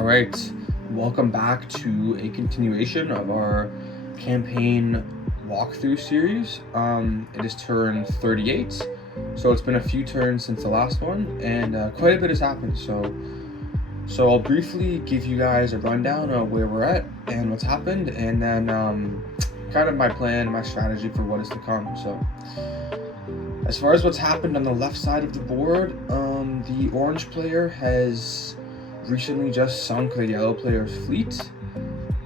Alright, welcome back to a continuation of our campaign walkthrough series. It is turn 38, so it's been a few turns since the last one, and quite a bit has happened, so I'll briefly give you guys a rundown of where we're at and what's happened, and then kind of my plan, my strategy for what is to come. So as far as what's happened on the left side of the board, the orange player has recently just sunk the yellow player's fleet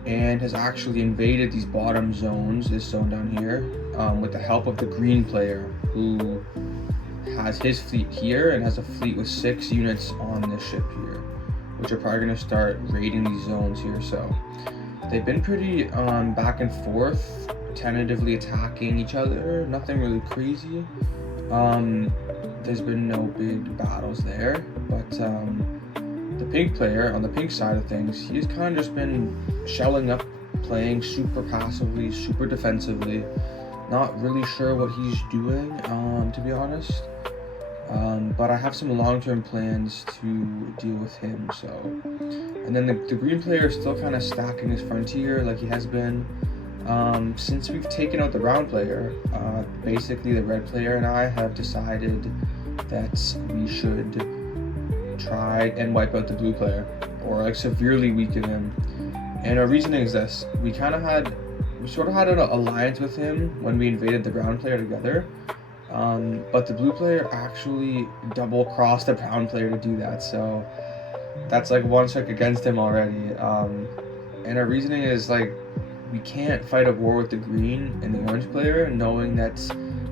and has actually invaded these bottom zones, this zone down here, with the help of the green player, who has his fleet here and has a fleet with 6 units on this ship here, which are probably going to start raiding these zones here. So they've been pretty back and forth, tentatively attacking each other, nothing really crazy. There's been no big battles there, but the pink player, on the pink side of things, he's kind of just been shelling up, playing super passively, super defensively. Not really sure what he's doing, to be honest. But I have some long-term plans to deal with him, so. And then the green player is still kind of stacking his frontier like he has been. Since we've taken out the brown player, basically the red player and I have decided that we should try and wipe out the blue player, or like severely weaken him. And our reasoning is this: we sort of had an alliance with him when we invaded the brown player together, but the blue player actually double crossed the brown player to do that, so that's like one check against him already. And our reasoning is like, we can't fight a war with the green and the orange player knowing that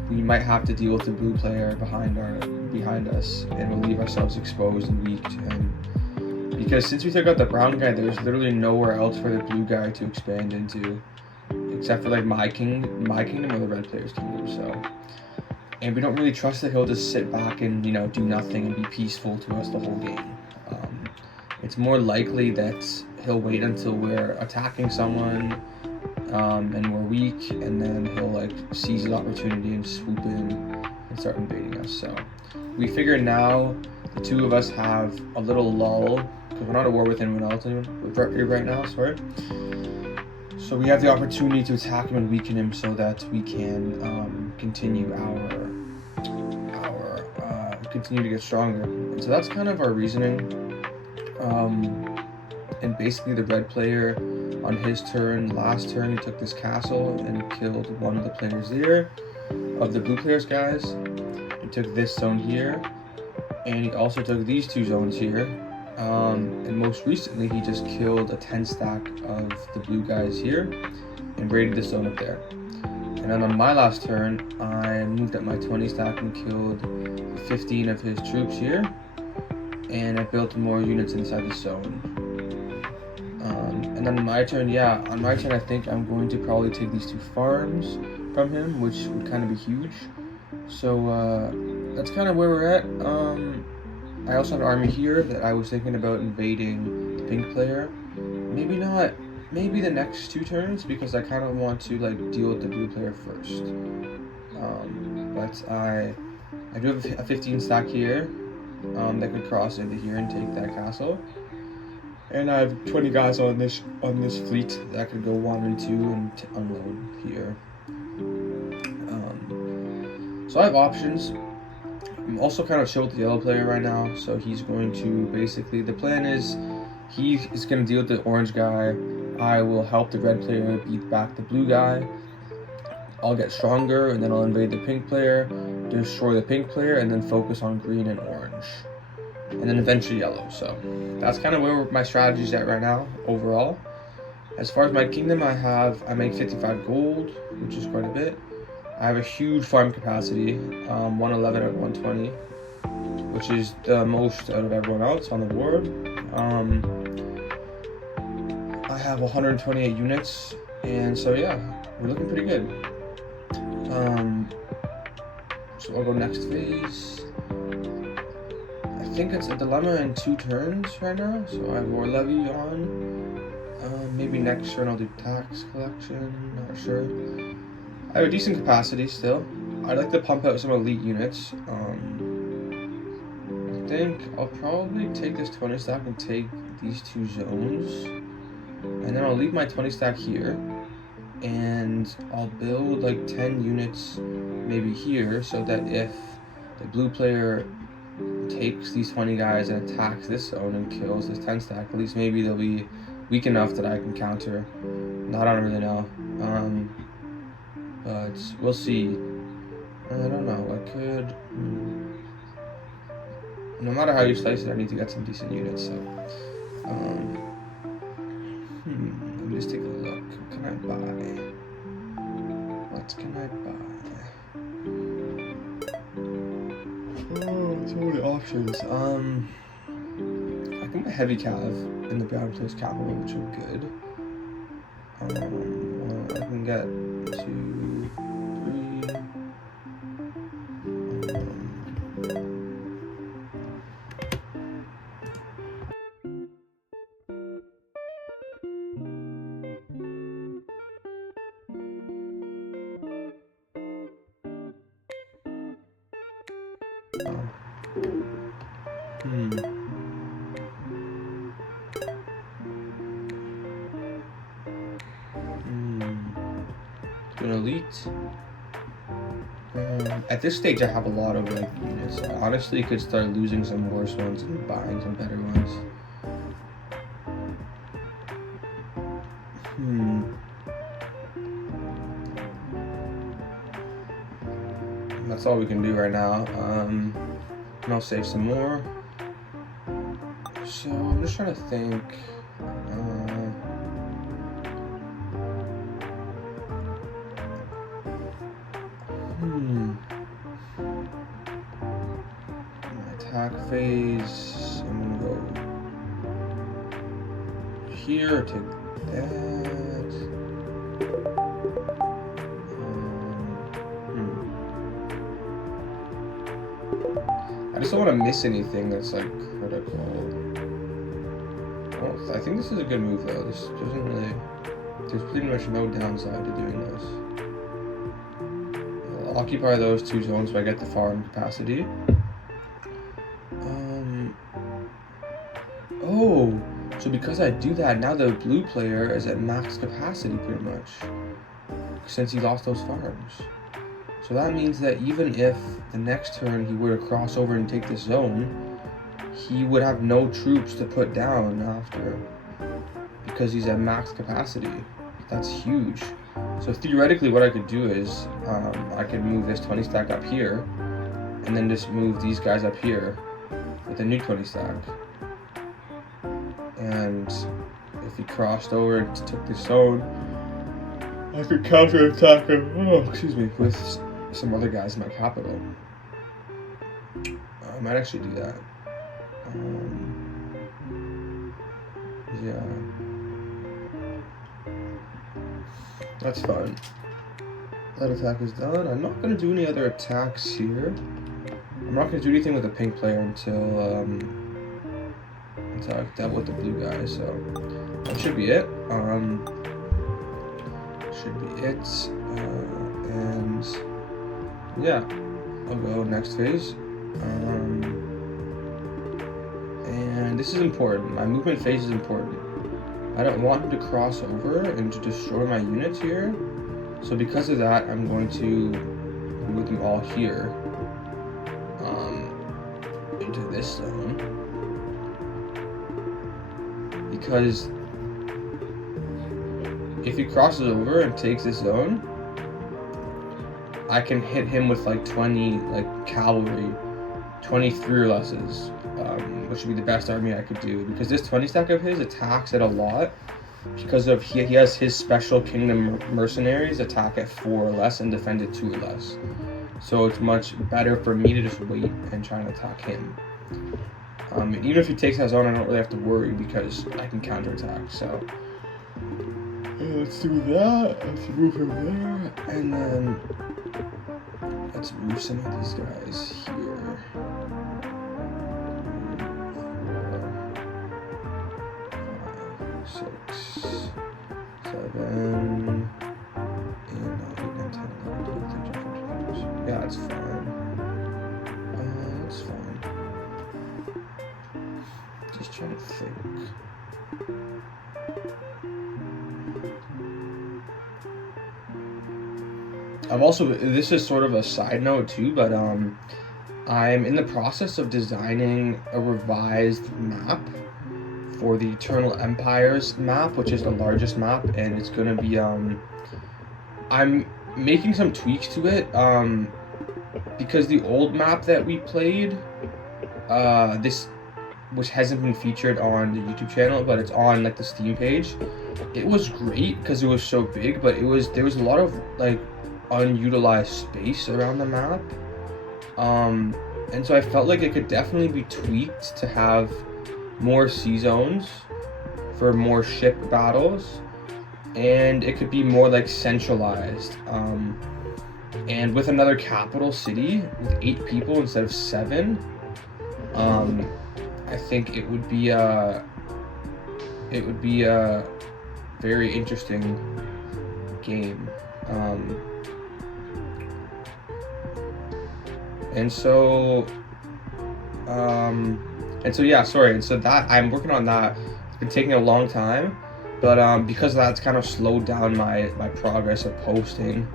we might have to deal with the blue player behind us, and we'll leave ourselves exposed and weak to him. Because since we took out the brown guy, there's literally nowhere else for the blue guy to expand into, except for like my kingdom or the red player's kingdom. So, and we don't really trust that he'll just sit back and do nothing and be peaceful to us the whole game. It's more likely that he'll wait until we're attacking someone and we're weak, and then he'll like seize the opportunity and swoop in and start invading us. So we figured now the two of us have a little lull, because we're not at war with anyone else right now, sorry. So we have the opportunity to attack him and weaken him so that we can continue to get stronger. And so that's kind of our reasoning. And basically the red player, on his last turn, he took this castle and killed one of the players there, of the blue player's guys. He took this zone here, and he also took these 2 zones here. And most recently, he just killed a 10 stack of the blue guys here and raided the zone up there. And then on my last turn, I moved up my 20 stack and killed 15 of his troops here, and I built more units inside the zone. And then on my turn, I think I'm going to probably take these 2 farms from him, which would kind of be huge. So that's kind of where we're at. I also have an army here that I was thinking about invading the pink player. Maybe the next 2 turns, because I kind of want to like deal with the blue player first. But I do have a 15 stack here that could cross into here and take that castle. And I have 20 guys on this fleet that could go 1 and 2 and unload here. So I have options. I'm also kind of chill with the yellow player right now, so he's going to basically, the plan is he is going to deal with the orange guy. I will help the red player beat back the blue guy. I'll get stronger, and then I'll invade the pink player, destroy the pink player, and then focus on green and orange, and then eventually yellow. So that's kind of where my strategy is at right now overall. As far as my kingdom, I make 55 gold, which is quite a bit. I have a huge farm capacity, 111 out of 120, which is the most out of everyone else on the board. I have 128 units, and so yeah, we're looking pretty good. So I'll go next phase. I think it's a dilemma in 2 turns right now, so I have war levy on. Maybe next turn I'll do tax collection, not sure. I have a decent capacity still. I'd like to pump out some elite units. I think I'll probably take this 20 stack and take these two zones, and then I'll leave my 20 stack here, and I'll build like 10 units maybe here, so that if the blue player takes these 20 guys and attacks this zone and kills this 10 stack, at least maybe they'll be weak enough that I can counter. I don't really know, but we'll see. I don't know, I could, no matter how you slice it, I need to get some decent units, so, let me just take a look. What can I buy? What can I buy? Oh, so many options. I can buy heavy cav in the brown place capital, which are good. Well, I can get 2, 3. An elite. At this stage, I have a lot of like units. I honestly could start losing some worse ones and buying some better ones. That's all we can do right now. And I'll save some more. So I'm just trying to think. My attack phase. I'm gonna go here. Take that. I just don't want to miss anything that's like critical. I think this is a good move though. This doesn't really. There's pretty much no downside to doing this. I'll occupy those two zones so I get the farm capacity. Oh, so because I do that, now the blue player is at max capacity pretty much, since he lost those farms. So that means that even if the next turn he were to cross over and take this zone, he would have no troops to put down after, because he's at max capacity. That's huge. So theoretically what I could do is, I could move this 20 stack up here, and then just move these guys up here with a new 20 stack. And if he crossed over and took this zone, I could counter-attack him, with some other guys in my capital. I might actually do that. Yeah. That's fine. That attack is done. I'm not going to do any other attacks here. I'm not going to do anything with the pink player until I've dealt with the blue guy, so that should be it. And yeah, I'll go next phase. And this is important. My movement phase is important. I don't want him to cross over and to destroy my units here. So because of that, I'm going to move them all here into this zone. Because if he crosses over and takes this zone, I can hit him with like 20 cavalry, 23 or lesses, which would be the best army I could do. Because this 20 stack of his attacks at a lot, because of he has his special kingdom mercenaries attack at 4 or less and defend at 2 or less. So it's much better for me to just wait and try and attack him. Even if he takes that zone, I don't really have to worry because I can counterattack. So let's do that. Let's move him there, and then let's move some of these guys here. 4, 5, 6, 7, 8, 9, 10, 11, 12, 13, 14. Yeah, that's fine. That's fine. Just trying to think. this is sort of a side note too, but I'm in the process of designing a revised map for the Eternal Empires map, which is the largest map, and it's gonna be I'm making some tweaks to it because the old map that we played, this which hasn't been featured on the YouTube channel, but it's on like the Steam page. It was great because it was so big, but there was a lot of like unutilized space around the map, and so I felt like it could definitely be tweaked to have more sea zones for more ship battles, and it could be more like centralized, and with another capital city with 8 people instead of 7. I think it would be a very interesting game. And so yeah, sorry. And so that I'm working on that. It's been taking a long time, but because that's kind of slowed down my progress of posting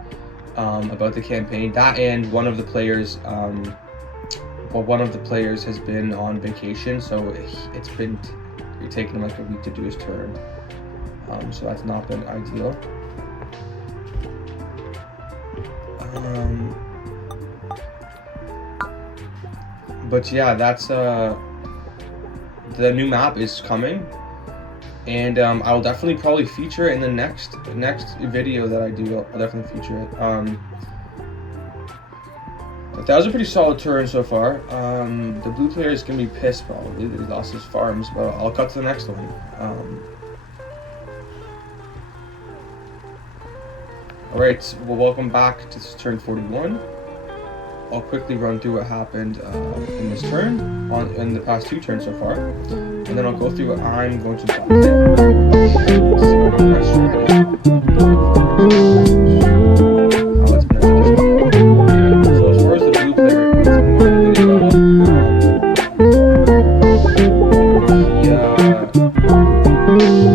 about the campaign. That, and one of the players has been on vacation, so it's been taking him like a week to do his turn. So that's not been ideal. But yeah, that's the new map is coming, and I'll definitely probably feature it in the next video that I do. I'll definitely feature it. But that was a pretty solid turn so far. The blue player is gonna be pissed probably that he lost his farms, but I'll cut to the next one. Alright, well, welcome back to this turn 41. I'll quickly run through what happened in this turn, in the past 2 turns so far, and then I'll go through what I'm going to do. So as far as the blue player, it's going really well.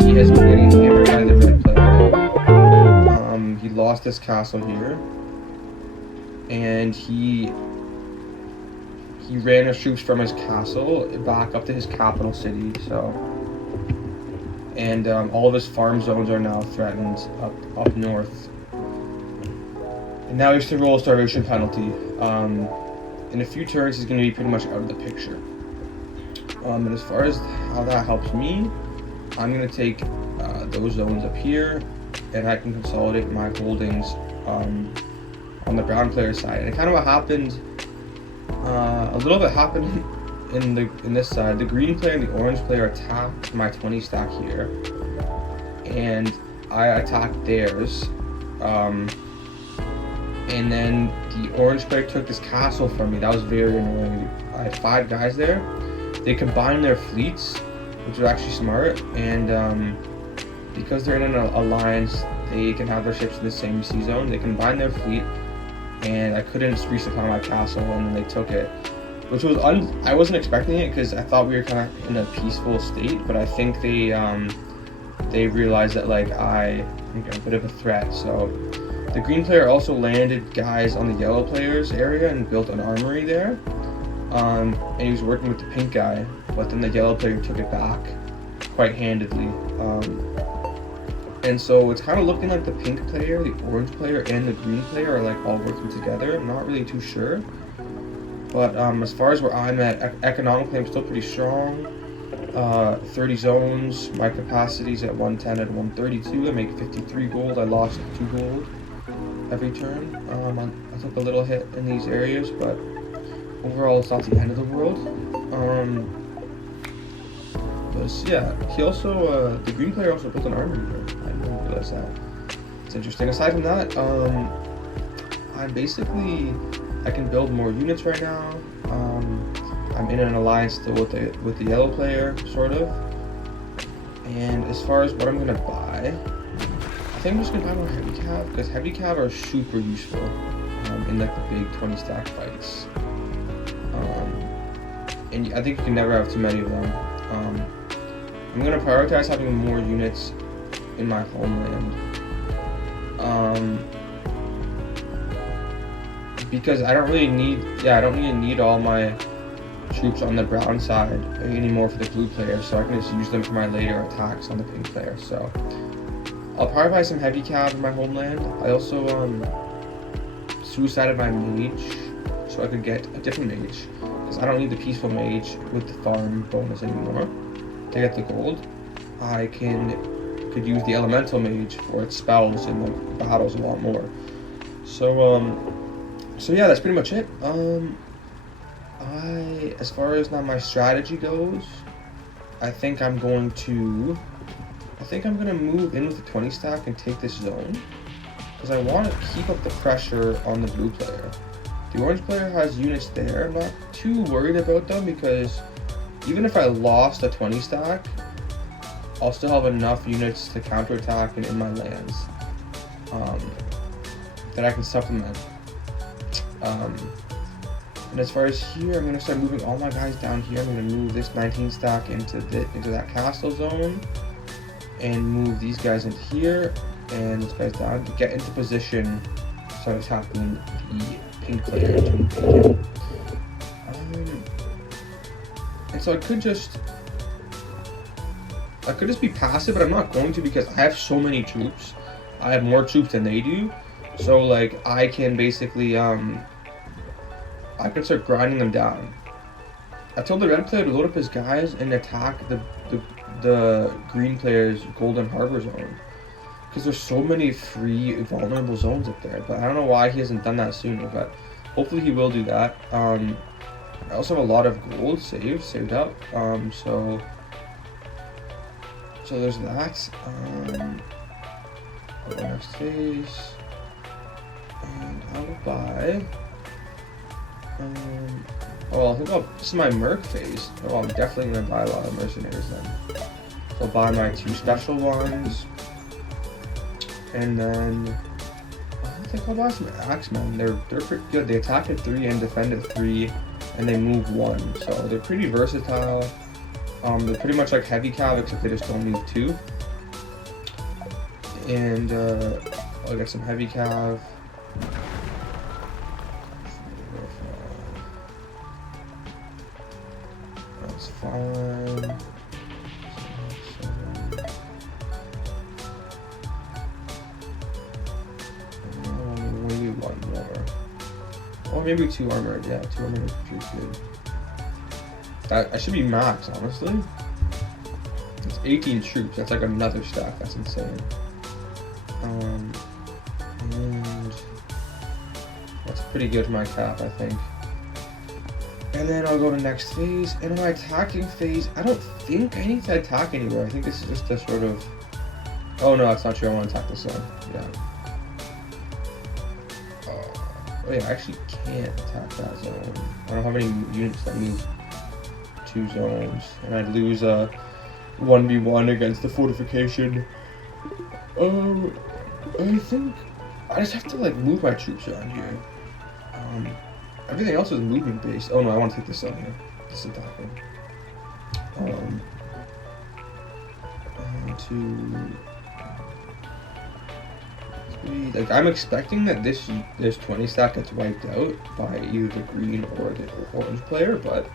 He has been getting hammered by the red player. He lost his castle here, and he ran his troops from his castle back up to his capital city. So, and all of his farm zones are now threatened up north. And now he has to roll a starvation penalty. In a few turns, he's going to be pretty much out of the picture. And as far as how that helps me, I'm going to take those zones up here, and I can consolidate my holdings on the brown player side. And kind of what happened, a little bit happened in this side. The green player and the orange player attacked my 20 stack here, and I attacked theirs. And then the orange player took this castle from me. That was very annoying. I had 5 guys there. They combined their fleets, which was actually smart, and because they're in an alliance, they can have their ships in the same sea zone. They combined their fleet, and I couldn't resupply my castle, and then they took it, which was I wasn't expecting it because I thought we were kind of in a peaceful state, but I think they realized that like I'm a bit of a threat. So the green player also landed guys on the yellow player's area and built an armory there, and he was working with the pink guy, but then the yellow player took it back quite handedly. And so it's kind of looking like the pink player, the orange player, and the green player are like all working together. I'm not really too sure. But as far as where I'm at, economically I'm still pretty strong. 30 zones, my capacity's at 110 and 132. I make 53 gold. I lost 2 gold every turn. I took a little hit in these areas, but overall it's not the end of the world. But yeah, he also, the green player also built an armory here. I didn't realize that. It's interesting. Aside from that, I can build more units right now. I'm in an alliance still with the yellow player, sort of. And as far as what I'm gonna buy, I think I'm just gonna buy more heavy cav, because heavy cav are super useful in like the big 20 stack fights. And I think you can never have too many of them. I'm going to prioritize having more units in my homeland. because I don't really need all my troops on the brown side anymore for the blue player, so I can just use them for my later attacks on the pink player. So I'll probably buy some heavy cav in my homeland. I also suicided my mage so I could get a different mage, because I don't need the peaceful mage with the farm bonus anymore to get the gold. I could use the elemental mage for its spells in the battles a lot more. So yeah, that's pretty much it. As far as now my strategy goes, I think I'm gonna move in with the 20 stack and take this zone, because I want to keep up the pressure on the blue player. The orange player has units there. I'm not too worried about them, because even if I lost a 20 stack, I'll still have enough units to counterattack and in my lands that I can supplement. And as far as here, I'm going to start moving all my guys down here. I'm going to move this 19 stack into that castle zone, and move these guys in here, and these guys down to get into position to start attacking the pink player to beat him. And so I could just be passive, but I'm not going to, because I have so many troops. I have more troops than they do, so like I can basically I can start grinding them down. I told the red player to load up his guys and attack the green player's golden harbor zone, because there's so many free vulnerable zones up there. But I don't know why he hasn't done that sooner, but hopefully he will do that. I also have a lot of gold saved up. So there's that. I'll go next phase, and I will buy. I think this is my merc phase. Oh, I'm definitely gonna buy a lot of mercenaries then. So I'll buy my 2 special ones, and then I think I'll buy some axemen. They're pretty good. They attack at 3 and defend at 3, and they move 1. So they're pretty versatile. They're pretty much like heavy cav, except they just don't move 2. And I'll get some heavy cav. That's fine. Maybe 1 more. Or maybe 2 armor. Yeah, 2 armor is pretty good. I should be max, honestly. It's 18 troops. That's like another stack. That's insane. And that's pretty good for my cap, I think. And then I'll go to next phase. And in my attacking phase, I don't think I need to attack anywhere. I think this is just a sort of... Oh no, that's not true. I want to attack this zone. Yeah. Oh yeah, I actually can't attack that zone. I don't have any units that move 2 zones. And I'd lose a 1v1 against the fortification. I think I just have to like move my troops around here. Everything else is movement based. Oh no, I want to take this out here. This is attacking. Like I'm expecting that this 20 stack gets wiped out by either the green or the orange player, but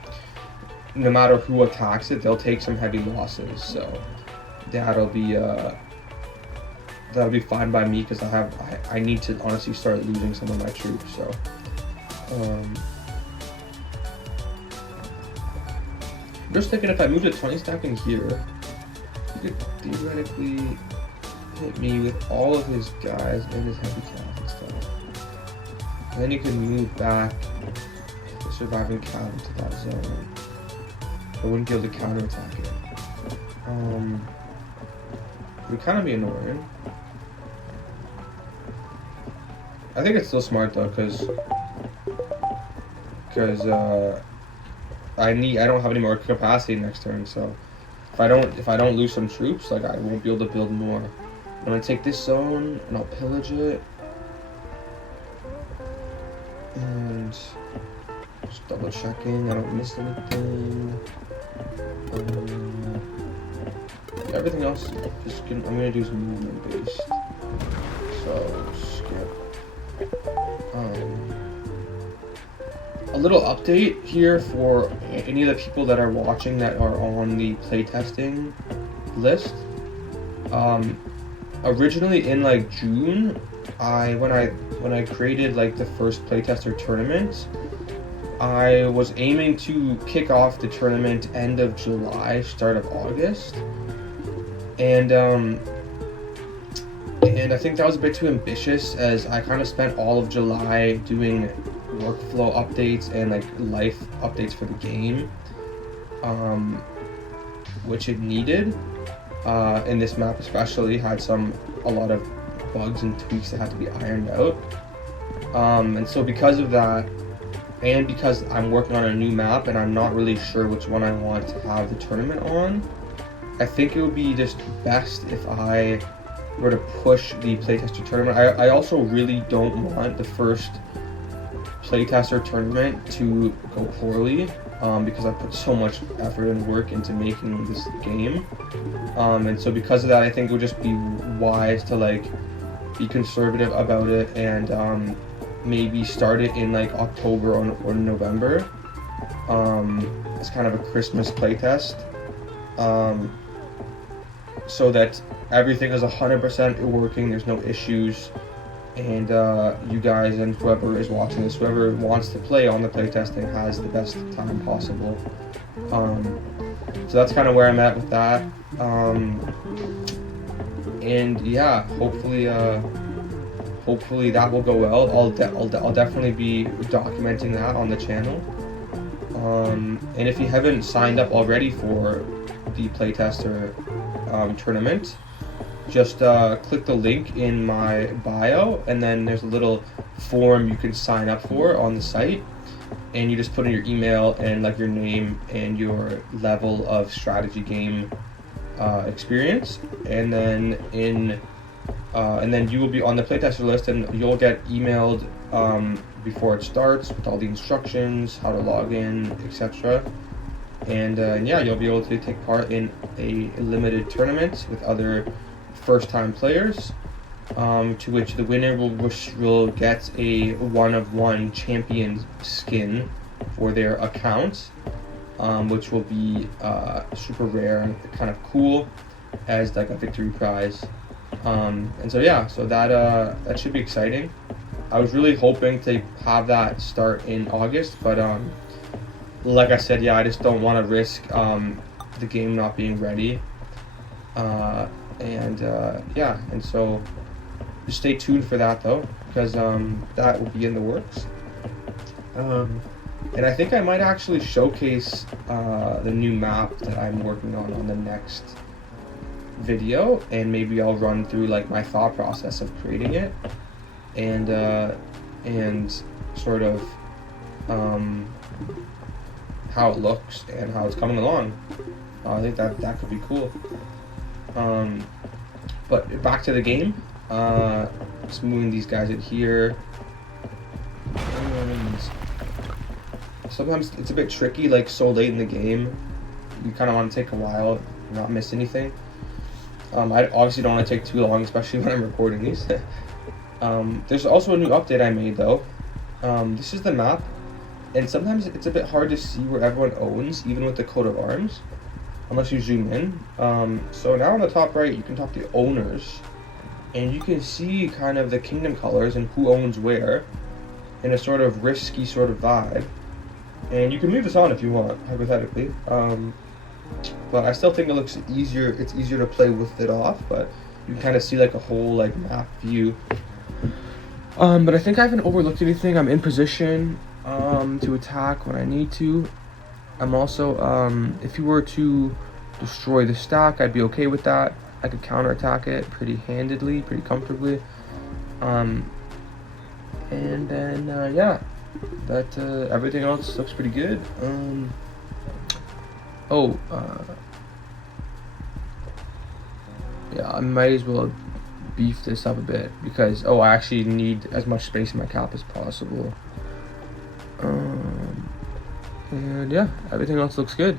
no matter who attacks it, they'll take some heavy losses. So that'll be fine by me, because I need to honestly start losing some of my troops. So I'm just thinking, if I move to 20 stack in here, he could theoretically hit me with all of his guys and his heavy cav and stuff. And then he can move back the surviving cav into that zone. I wouldn't be able to counterattack it. It would kind of be annoying. I think it's still smart though, because I don't have any more capacity next turn. So if I don't lose some troops, like I won't be able to build more. I'm gonna take this zone and I'll pillage it, and just double checking I don't miss anything. Everything else just I'm gonna do some movement based. So skip. a little update here for any of the people that are watching that are on the playtesting list. Originally in like June, when I created like the first playtester tournament, I was aiming to kick off the tournament end of July, start of August, and I think that was a bit too ambitious, as I kind of spent all of July doing workflow updates and like life updates for the game, which it needed. And this map especially had a lot of bugs and tweaks that had to be ironed out. And so because of that, and because I'm working on a new map and I'm not really sure which one I want to have the tournament on, I think it would be just best if I were to push the playtester tournament. I also really don't want the first playtester tournament to go poorly, because I put so much effort and work into making this game. And so because of that, I think it would just be wise to like be conservative about it and maybe start it in like October or November. It's kind of a Christmas playtest, so that everything is 100% working, there's no issues, and you guys and whoever is watching this, whoever wants to play on the playtesting, has the best time possible. So that's kind of where I'm at with that. And yeah, hopefully that will go well. I'll definitely be documenting that on the channel. And if you haven't signed up already for the playtester tournament, just click the link in my bio, and then there's a little form you can sign up for on the site, and you just put in your email and like your name and your level of strategy game experience, and then you will be on the playtester list, and you'll get emailed before it starts with all the instructions, how to log in, etc. And yeah, you'll be able to take part in a limited tournament with other first-time players, to which the winner will get a one-of-one champion skin for their account, which will be super rare and kind of cool as like a victory prize. And so yeah, so that should be exciting. I was really hoping to have that start in August, but like I said, yeah, I just don't want to risk the game not being ready. Yeah, and so just stay tuned for that though, because that will be in the works. And I think I might actually showcase the new map that I'm working on the next video, and maybe I'll run through like my thought process of creating it, and sort of how it looks and how it's coming along. I think that could be cool. But back to the game. Just moving these guys in here. And sometimes it's a bit tricky, like so late in the game. You kind of want to take a while, not miss anything. I obviously don't want to take too long, especially when I'm recording these. There's also a new update I made though. This is the map, and sometimes it's a bit hard to see where everyone owns, even with the coat of arms, unless you zoom in. So now on the top right, you can tap the owners, and you can see kind of the kingdom colors and who owns where, in a sort of risky sort of vibe. And you can move this on if you want, hypothetically. But I still think it looks easier. It's easier to play with it off, but you can kind of see like a whole like map view. But I think I haven't overlooked anything. I'm in position to attack when I need to. I'm also, if you were to destroy the stack, I'd be okay with that. I could counterattack it pretty handedly, pretty comfortably. And then, yeah, everything else looks pretty good. Yeah, I might as well beef this up a bit, because, I actually need as much space in my cap as possible. And yeah, everything else looks good.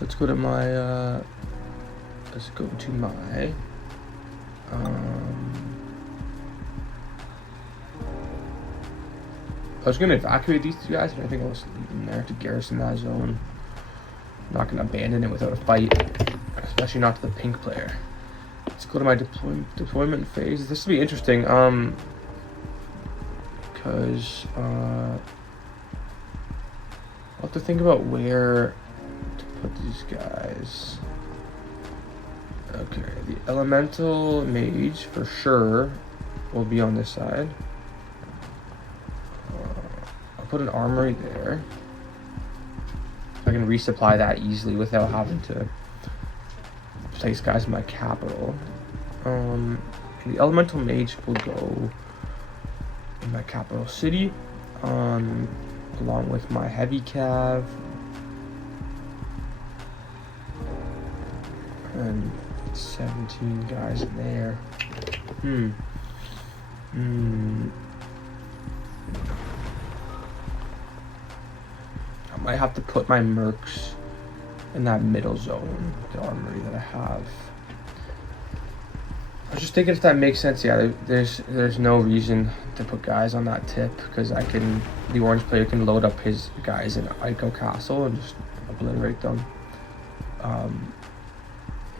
Let's go to my, I was gonna evacuate these two guys, but I think I'll just leave them there to garrison that zone. I'm not gonna abandon it without a fight, especially not to the pink player. Let's go to my deployment phase. This will be interesting, because I'll have to think about where to put these guys. Okay, the elemental mage for sure will be on this side. I'll put an armory there. I can resupply that easily without having to place guys in my capital. The elemental mage will go in my capital city, along with my heavy cav and 17 guys in there. I might have to put my mercs in that middle zone, the armory that I have. I was just thinking if that makes sense. Yeah, there's no reason to put guys on that tip because the orange player can load up his guys in Ico Castle and just obliterate them.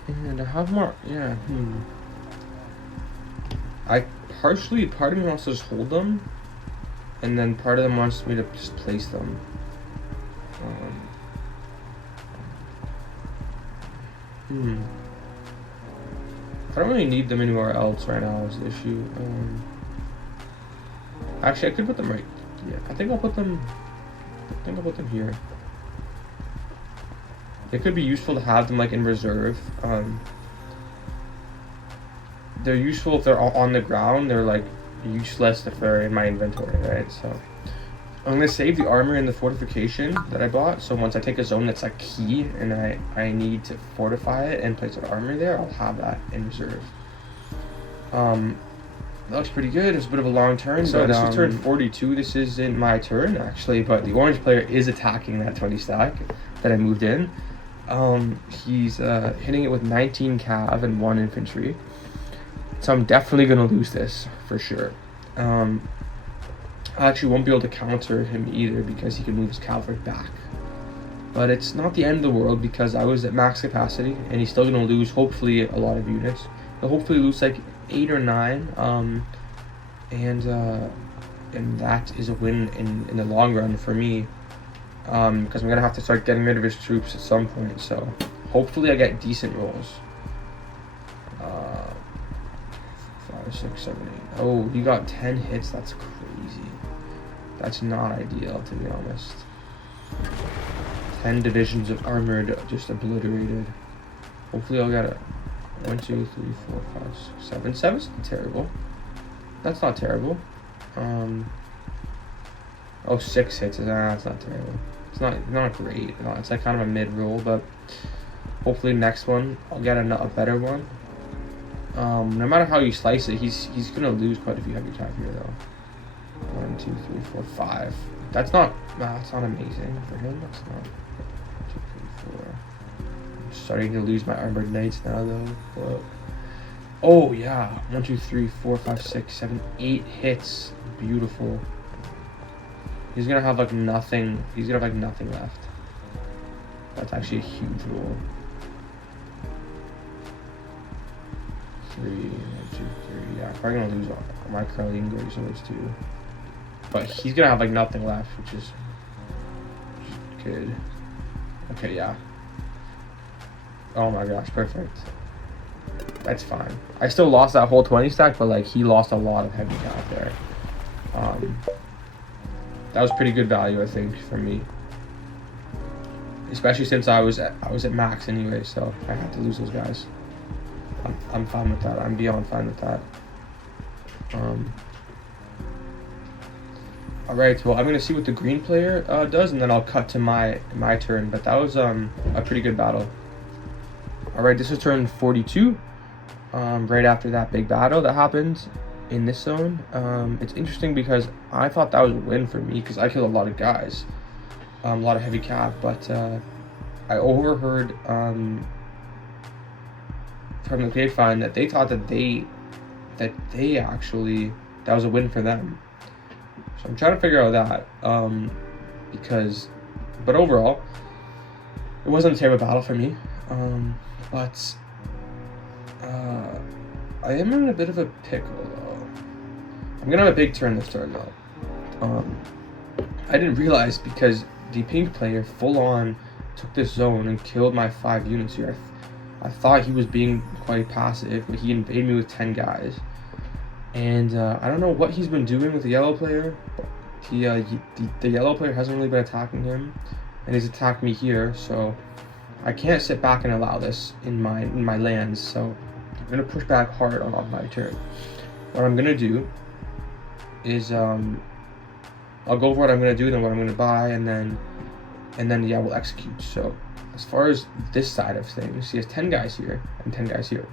And I have more. Yeah. Part of me wants to just hold them, and then part of them wants me to just place them. I don't really need them anywhere else right now is the issue. Actually, I could put them right. Yeah, I think I'll put them here. It could be useful to have them like in reserve. They're useful if they're on the ground. They're like useless if they're in my inventory, right? So I'm gonna save the armor and the fortification that I bought. So once I take a zone that's like key and I need to fortify it and place an armor there, I'll have that in reserve. That looks pretty good. It's a bit of a long turn. So this is turn 42. This isn't my turn actually, but the orange player is attacking that 20 stack that I moved in. He's hitting it with 19 cav and 1 infantry. So I'm definitely gonna lose this for sure. I actually won't be able to counter him either because he can move his cavalry back. But it's not the end of the world because I was at max capacity and he's still gonna lose hopefully a lot of units. He'll hopefully lose like 8 or 9. And that is a win in the long run for me. Because I'm gonna have to start getting rid of his troops at some point. So hopefully I get decent rolls. 5, 6, 7, 8. Oh, he got 10 hits. That's crazy. That's not ideal, to be honest. 10 divisions of armored just obliterated. Hopefully I'll get a 1, 2, 3, 4, 5, 6, 7. 7's not terrible. That's not terrible. Oh, 6 hits. That's not terrible. It's not great. No, it's like kind of a mid roll, but hopefully next one I'll get a better one. No matter how you slice it, he's gonna lose quite a few heavy cav here though. 1, 2, 3, 4, 5. That's not amazing for him. That's not 2, 3, 4. I'm starting to lose my armored knights now though. But oh yeah, 1, 2, 3, 4, 5, 6, 7, 8 hits. Beautiful. He's gonna have like nothing. He's gonna have like nothing left. That's actually a huge roll. 3, 1, 2, 3. Yeah, I'm probably gonna lose all my Carling Gracers too. But he's gonna have like nothing left, which is good. Okay, yeah. Oh my gosh, perfect. That's fine. I still lost that whole 20 stack, but like he lost a lot of heavy cav there. That was pretty good value, I think, for me. Especially since I was at max anyway, so I had to lose those guys. I'm fine with that. I'm beyond fine with that. Alright, well, I'm going to see what the green player does, and then I'll cut to my turn. But that was a pretty good battle. Alright, this is turn 42. Right after that big battle that happened in this zone. It's interesting because I thought that was a win for me because I killed a lot of guys. A lot of heavy cav, but I overheard from the grapevine that they thought that they actually, that was a win for them. So I'm trying to figure out that, but overall, it wasn't a terrible battle for me. But I am in a bit of a pickle though. I'm gonna have a big turn this turn though. I didn't realize because the pink player full on took this zone and killed my 5 units here. I thought he was being quite passive, but he invaded me with 10 guys. And I don't know what he's been doing with the yellow player. But the yellow player hasn't really been attacking him, and he's attacked me here. So I can't sit back and allow this in my lands. So I'm gonna push back hard on my turn. What I'm gonna do is I'll go over what I'm gonna do, then what I'm gonna buy, and then yeah, we'll execute. So as far as this side of things, he has 10 guys here and 10 guys here.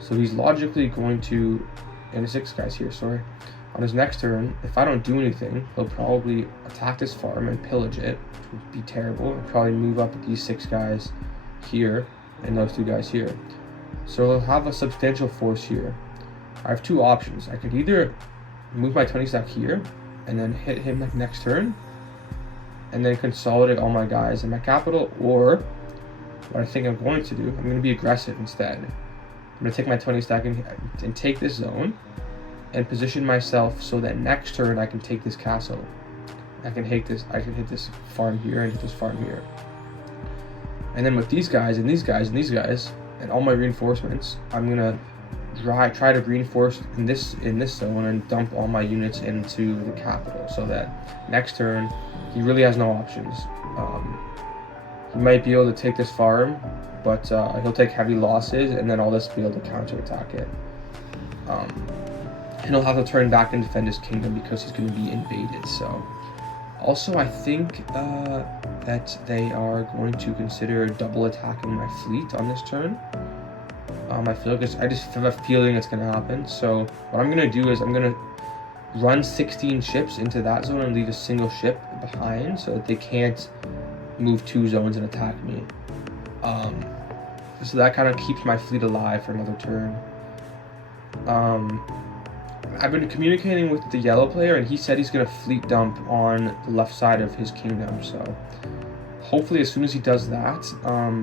So he's logically going to, and 6 guys here, sorry. On his next turn, if I don't do anything, he'll probably attack this farm and pillage it, which would be terrible. He'll probably move up these 6 guys here and those 2 guys here. So he'll have a substantial force here. I have 2 options. I could either move my 20 stack here and then hit him next turn and then consolidate all my guys in my capital, or what I think I'm going to do, I'm going to be aggressive instead. I'm going to take my 20 stack and take this zone and position myself so that next turn I can take this castle. I can hit this farm here and hit this farm here. And then with these guys and these guys and these guys and all my reinforcements, I'm going to try to reinforce in this zone and dump all my units into the capital so that next turn he really has no options. He might be able to take this farm, but he'll take heavy losses, and then I'll just be able to counterattack it. And he'll have to turn back and defend his kingdom because he's going to be invaded. So, also I think that they are going to consider double attacking my fleet on this turn. I just have a feeling it's going to happen. So what I'm going to do is I'm going to run 16 ships into that zone and leave a single ship behind so that they can't move 2 zones and attack me. So that kind of keeps my fleet alive for another turn. I've been communicating with the yellow player, and he said he's going to fleet dump on the left side of his kingdom. So hopefully as soon as he does that,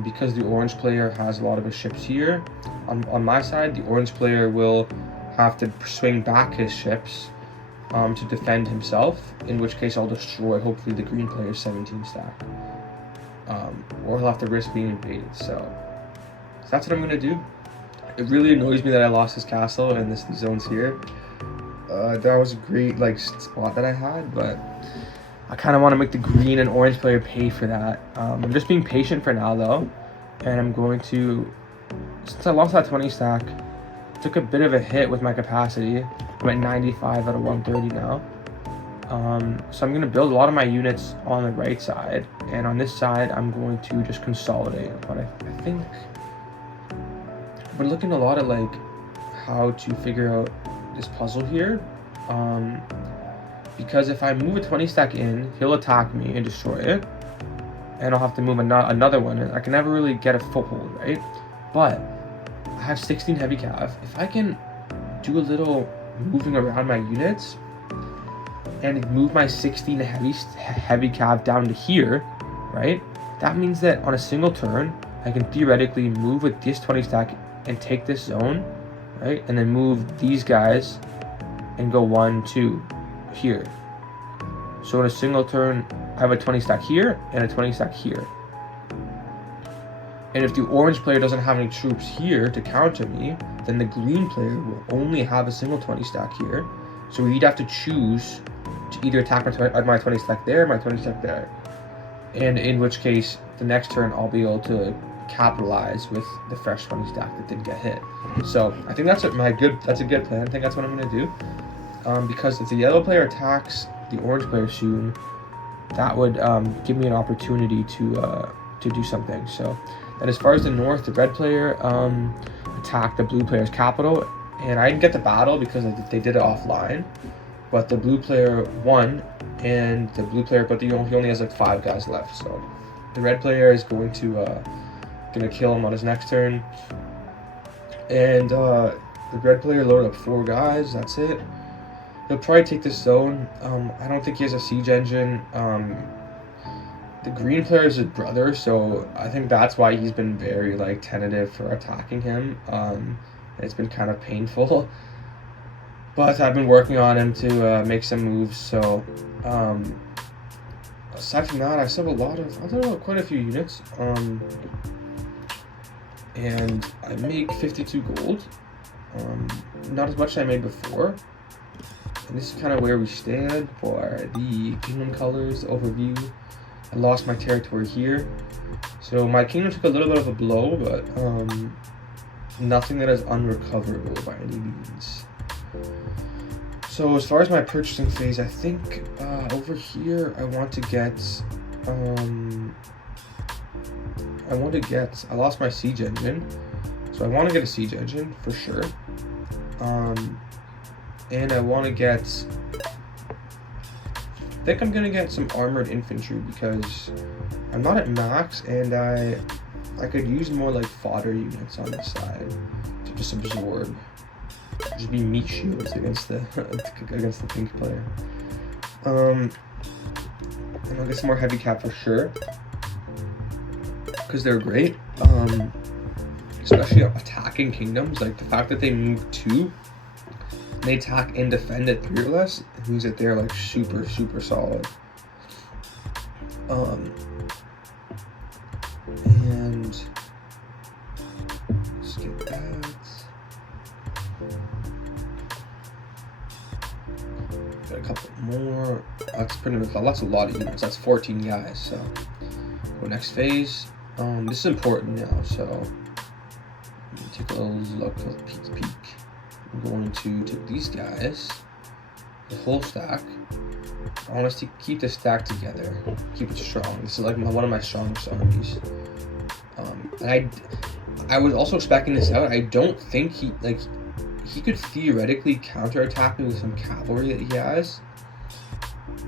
because the orange player has a lot of his ships here, on my side, the orange player will have to swing back his ships to defend himself, in which case I'll destroy hopefully the green player's 17 stack. Or he'll have to risk being invaded. So that's what I'm going to do. It really annoys me that I lost his castle and these zones here. That was a great spot that I had, but I kind of want to make the green and orange player pay for that. I'm just being patient for now though, and I'm going to, since I lost that 20 stack, took a bit of a hit with my capacity. I'm at 95 out of 130 now. So I'm going to build a lot of my units on the right side, and on this side I'm going to just consolidate. But I think we're looking a lot at how to figure out this puzzle here, because if I move a 20 stack in, he'll attack me and destroy it, and I'll have to move another one, and I can never really get a foothold, right? But I have 16 heavy cav. If I can do a little moving around my units and move my 16 heavy cav down to here, right? That means that on a single turn, I can theoretically move with this 20 stack and take this zone, right? And then move these guys and go 1, 2 here. So in a single turn, I have a 20 stack here and a 20 stack here. And if the orange player doesn't have any troops here to counter me, then the green player will only have a single 20 stack here. So he'd have to choose to either attack my 20 stack there, my 20 stack there. And in which case, the next turn I'll be able to capitalize with the fresh 20 stack that didn't get hit. So I think that's a good plan. I think that's what I'm going to do. Because if the yellow player attacks the orange player soon, that would give me an opportunity to do something. So, and as far as the north, the red player attacked the blue player's capital, and I didn't get the battle because they did it offline. But the blue player won, and the blue player, but he only has 5 guys left. So the red player is going to kill him on his next turn, and the red player loaded up 4 guys. That's it. He'll probably take this zone. I don't think he has a siege engine. The green player is his brother, so I think that's why he's been very like tentative for attacking him. It's been kind of painful, but I've been working on him to make some moves. So aside from that, I still have quite a few units. And I make 52 gold. Not as much as I made before. And this is kind of where we stand for the kingdom colors overview. I lost my territory here. So my kingdom took a little bit of a blow, but nothing that is unrecoverable by any means. So as far as my purchasing phase, I think over here I want to get I lost my siege engine, so I want to get a siege engine for sure. And I want to get, I think I'm gonna get some armored infantry because I'm not at max, and I could use more like fodder units on the side to just absorb, just be meat shields against the against the pink player. And I'll get some more heavy cap for sure because they're great. Especially attacking kingdoms, like the fact that they move 2. They attack and defend at 3 or less, it means that they're like super solid. And let's get that. Got a couple more. That's pretty much, that's a lot of units. That's 14 guys. So go next phase. This is important now. So let me take a little look, a peek. I'm going to take these guys, the whole stack. I want us to keep the stack together, keep it strong. This is like one of my strongest armies. And I was also expecting this out. I don't think he could theoretically counterattack me with some cavalry that he has,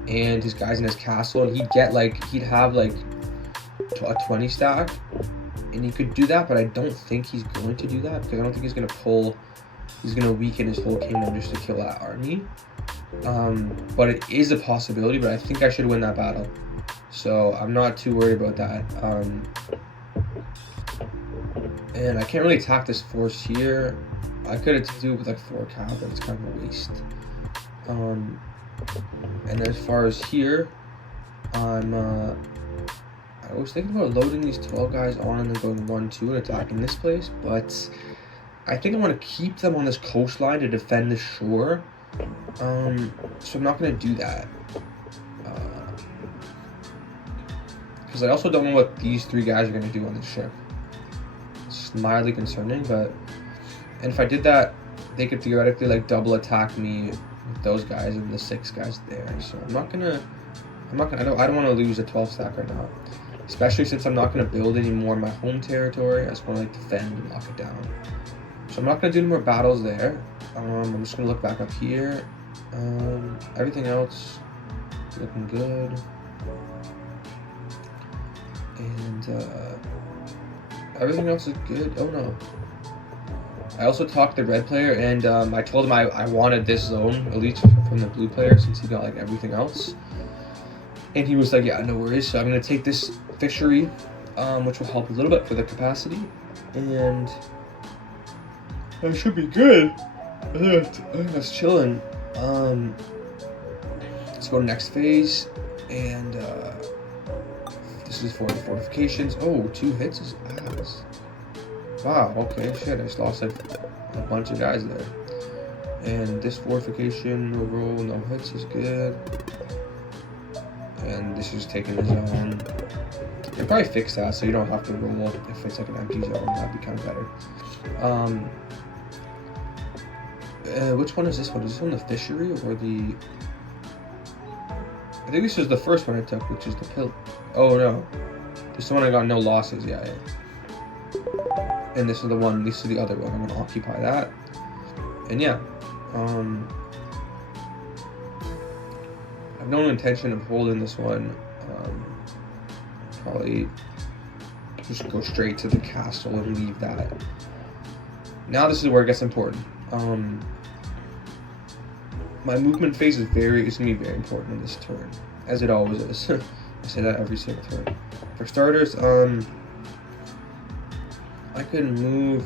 and his guys in his castle, and he'd have like a 20 stack, and he could do that. But I don't think he's going to do that because I don't think he's going to weaken his whole kingdom just to kill that army. But it is a possibility, but I think I should win that battle. So I'm not too worried about that. And I can't really attack this force here. I could do it with like 4 cav, but it's kind of a waste. And as far as here, I was thinking about loading these 12 guys on and then going 1-2 and attacking this place, but I think I want to keep them on this coastline to defend the shore. So I'm not going to do that. Because I also don't know what these 3 guys are going to do on this ship. It's mildly concerning, but... And if I did that, they could theoretically like double attack me with those guys and the 6 guys there. So I don't want to lose a 12 stack right now. Especially since I'm not going to build any more in my home territory. I just want to like defend and lock it down. So I'm not going to do any more battles there. I'm just going to look back up here. Everything else is looking good. And everything else is good. Oh no. I also talked to the red player, and I told him I wanted this zone, at least from the blue player, since he got like everything else. And he was like, yeah, no worries. So I'm going to take this fishery, which will help a little bit for the capacity. And that should be good. I think that's chilling. Let's go to next phase. And this is for the fortifications. Oh, 2 hits is ass. Wow, okay, shit, I just lost like a bunch of guys there. And this fortification overall, no hits is good. And this is taking the zone. They'll probably fix that so you don't have to roll if it's like an empty zone. That'd be kind of better. Which one is this one? Is this one the fishery or the... I think this is the first one I took, which is the pill. Oh no. This is the one I got no losses, yeah. And this is the one, this is the other one. I'm gonna occupy that. And yeah. I have no intention of holding this one. Probably just go straight to the castle and leave that. Now this is where it gets important. my movement phase is gonna be very important in this turn, as it always is. I say that every single turn. For starters, I could move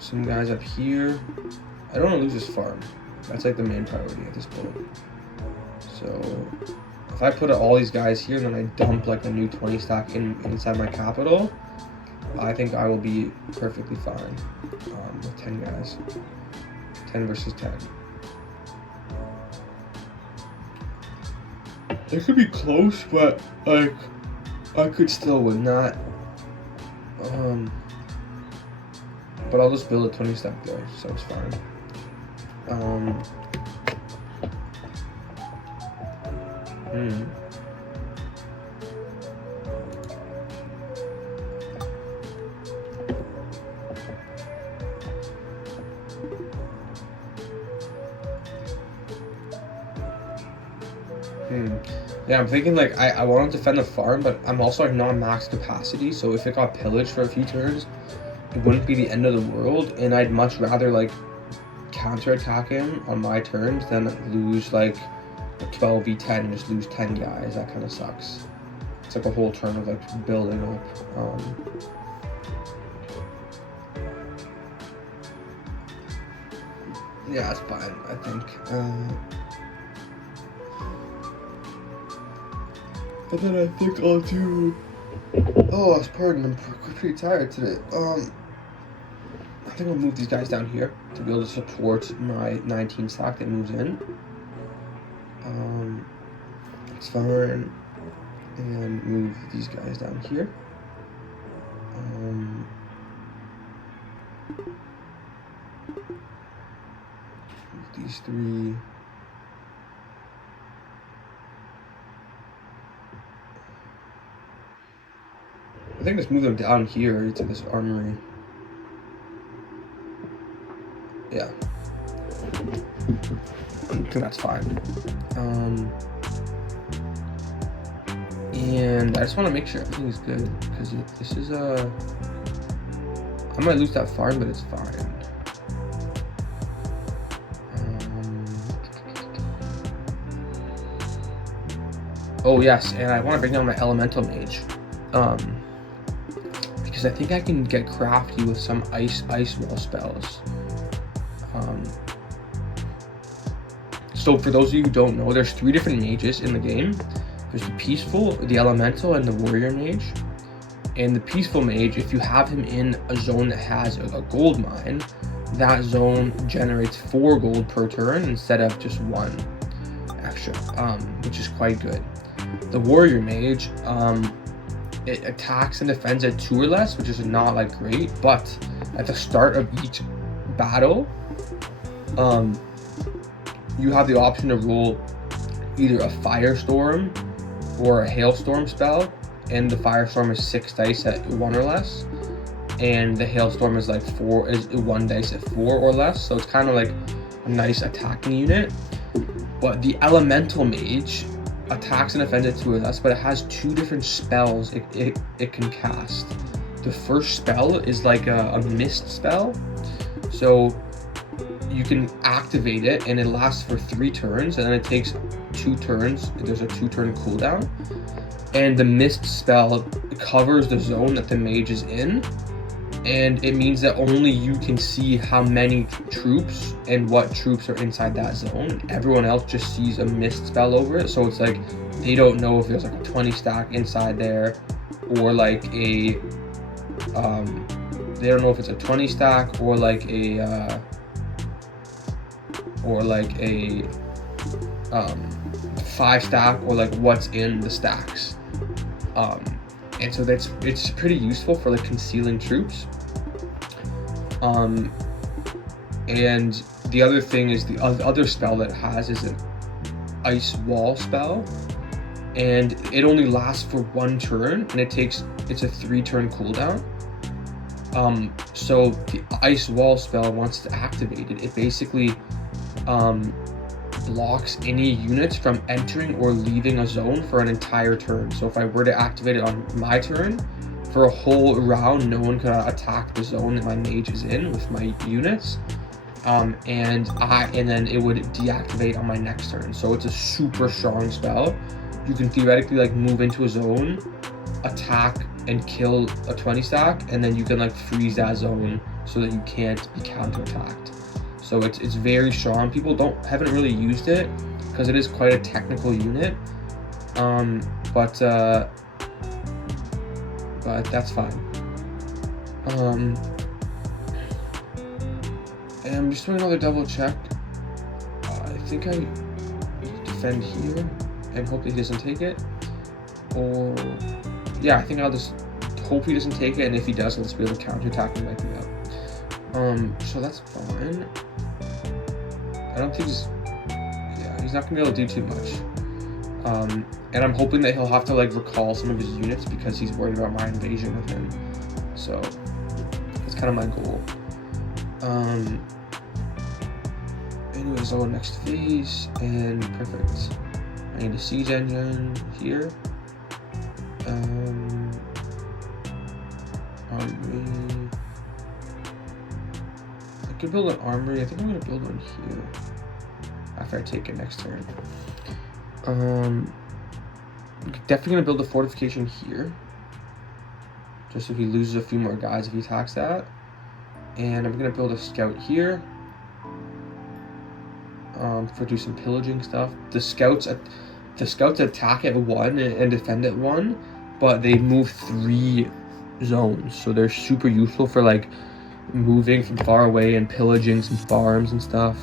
some guys up here. I don't want to lose this farm. That's like the main priority at this point. So if I put all these guys here and then I dump like a new 20 stack inside my capital, I think I will be perfectly fine with 10 guys. 10 versus 10. It could be close, but like I could still win that. But I'll just build a 20 stack there, so it's fine. Yeah, I'm thinking like I want to defend the farm, but I'm also like not max capacity, so if it got pillaged for a few turns, it wouldn't be the end of the world, and I'd much rather like counter-attack him on my turns than lose like a 12v10 and just lose 10 guys. That kind of sucks. It's like a whole turn of like building up. Yeah, it's fine, I think. But then I think I'll do... Oh, pardon, I'm pretty tired today. I think I'll move these guys down here to be able to support my 19 stack that moves in. It's fine. And move these guys down here. Move these three. I think just move them down here to this armory. Yeah. I think that's fine. And I just want to make sure everything is good, because this is I might lose that farm, but it's fine. Oh yes, and I want to bring down my elemental mage. Because I think I can get crafty with some ice wall spells. So for those of you who don't know, there's 3 different mages in the game. There's the peaceful, the elemental, and the warrior mage. And the peaceful mage, if you have him in a zone that has a gold mine, that zone generates 4 gold per turn instead of just 1 extra, which is quite good. The warrior mage, it attacks and defends at 2 or less, which is not like great, but at the start of each battle, you have the option to roll either a firestorm or a hailstorm spell, and the firestorm is 6 dice at 1 or less, and the hailstorm is like 1 dice at 4 or less, so it's kind of like a nice attacking unit. But the elemental mage attacks and defends at 2 or less, but it has 2 different spells it can cast. The first spell is like a mist spell, so you can activate it and it lasts for 3 turns, and then it takes 2 turns. There's a 2-turn cooldown, and the mist spell covers the zone that the mage is in, and it means that only you can see how many troops and what troops are inside that zone. Everyone else just sees a mist spell over it, so it's like they don't know if there's like a 20 stack inside there, or like a they don't know if it's a 20 stack or like a 5 stack, or like what's in the stacks. And so it's pretty useful for like concealing troops. And the other thing is the other spell that it has is an ice wall spell, and it only lasts for 1 turn, and it's a 3-turn cooldown. So the ice wall spell, once it's activated, it basically blocks any units from entering or leaving a zone for an entire turn. So if I were to activate it on my turn, for a whole round, no one could attack the zone that my mage is in with my units. and then it would deactivate on my next turn. So it's a super strong spell. You can theoretically like move into a zone, attack and kill a 20 stack, and then you can like freeze that zone so that you can't be counterattacked. So it's very strong. People haven't really used it because it is quite a technical unit. But that's fine. And I'm just doing another double check. I think I defend here and hope that he doesn't take it. Or yeah, I think I'll just hope he doesn't take it, and if he does, I'll just be able to counterattack and wipe me out. So that's fine. I don't think he's not gonna be able to do too much. And I'm hoping that he'll have to like recall some of his units because he's worried about my invasion of him. So that's kind of my goal. Anyways, I'll go next phase, and perfect. I need a siege engine here. Armory. I could build an armory. I think I'm gonna build one here after I take it next turn. Definitely gonna build a fortification here, just so he loses a few more guys if he attacks that. And I'm gonna build a scout here for do some pillaging stuff. The scouts attack at 1 and defend at 1, but they move 3 zones, so they're super useful for like moving from far away and pillaging some farms and stuff.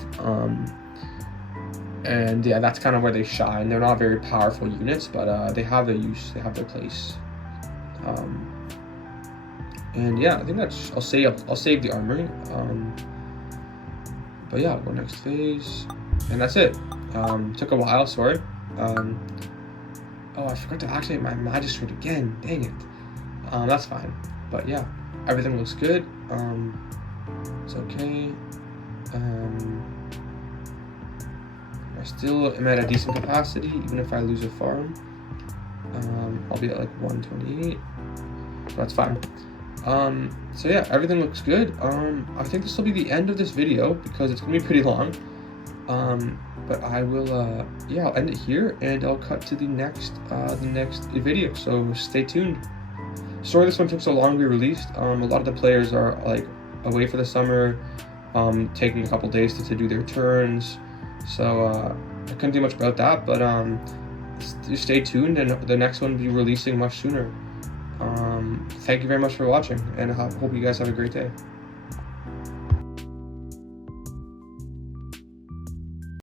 And yeah, that's kind of where they shine. They're not very powerful units, but they have their use, they have their place. And yeah, I think that's, I'll save the armory. But yeah, I'll go next phase, and that's it. Took a while, sorry. Oh, I forgot to activate my magistrate again. Dang it. That's fine. But yeah, everything looks good. It's okay. I still am at a decent capacity, even if I lose a farm. I'll be at like 128. So that's fine. So yeah, everything looks good. I think this will be the end of this video because it's gonna be pretty long. But I will, yeah, I'll end it here, and I'll cut to the next video. So stay tuned. Sorry this one took so long to be released. A lot of the players are like away for the summer, taking a couple days to do their turns. So I couldn't do much about that, but just stay tuned, and the next one will be releasing much sooner. Thank you very much for watching, and I hope you guys have a great day.